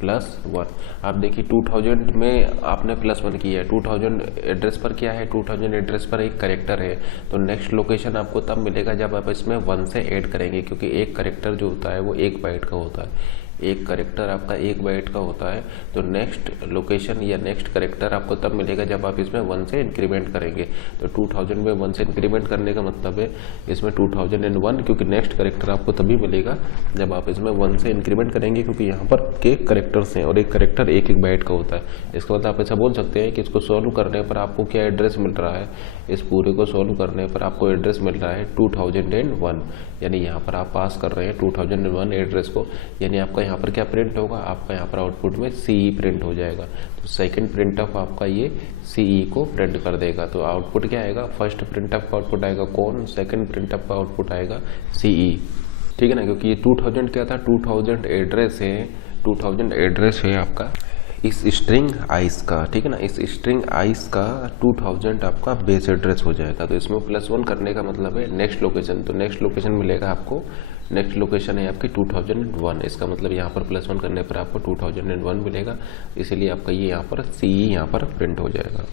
+1। आप देखिए 2000 में आपने +1 किया है, 2000 एड्रेस पर क्या है, 2000 एड्रेस पर एक करेक्टर है। तो नेक्स्ट लोकेशन आपको तब मिलेगा जब आप इसमें 1 से ऐड करेंगे, क्योंकि एक करेक्टर जो होता है वो 1 बाइट का होता है, एक करेक्टर आपका 1 बाइट का होता है। तो नेक्स्ट लोकेशन या नेक्स्ट करेक्टर आपको तब मिलेगा जब आप इसमें 1 से इंक्रीमेंट करेंगे। तो 2000 में 1 से इंक्रीमेंट करने का मतलब है इसमें 2001, क्योंकि नेक्स्ट करेक्टर आपको तभी मिलेगा जब आप इसमें 1 से इंक्रीमेंट करेंगे, क्योंकि यहाँ पर के करेक्टर्स हैं और एक करेक्टर 1 बाइट का होता है। इसका मतलब आप ऐसा बोल सकते हैं कि इसको सॉल्व करने पर आपको क्या एड्रेस मिल रहा है, इस पूरे को सॉल्व करने पर आपको एड्रेस मिल रहा है 2001, यानी यहाँ पर आप पास कर रहे हैं 2001 एड्रेस को। यानी आपका यहाँ पर क्या प्रिंट होगा, आपका यहाँ पर आउटपुट में CE प्रिंट हो जाएगा। तो सेकंड प्रिंट ऑफ आपका ये CE को प्रिंट कर देगा। तो आउटपुट क्या आएगा, फर्स्ट प्रिंट ऑफ का आउटपुट आएगा कौन, सेकंड प्रिंट ऑफ का आउटपुट आएगा CE, ठीक है ना। क्योंकि ये 2000 क्या था, 2000 एड्रेस है, 2000 एड्रेस है आपका इस स्ट्रिंग आइस का, ठीक है ना। इस स्ट्रिंग आइस का 2000 आपका बेस एड्रेस हो जाएगा। तो इसमें +1 करने का मतलब है नेक्स्ट लोकेशन, तो नेक्स्ट लोकेशन मिलेगा आपको, नेक्स्ट लोकेशन है आपकी 2001। इसका मतलब यहाँ पर +1 करने पर आपको 2001 मिलेगा, इसीलिए आपका ये यहाँ पर CE यहाँ पर प्रिंट हो जाएगा।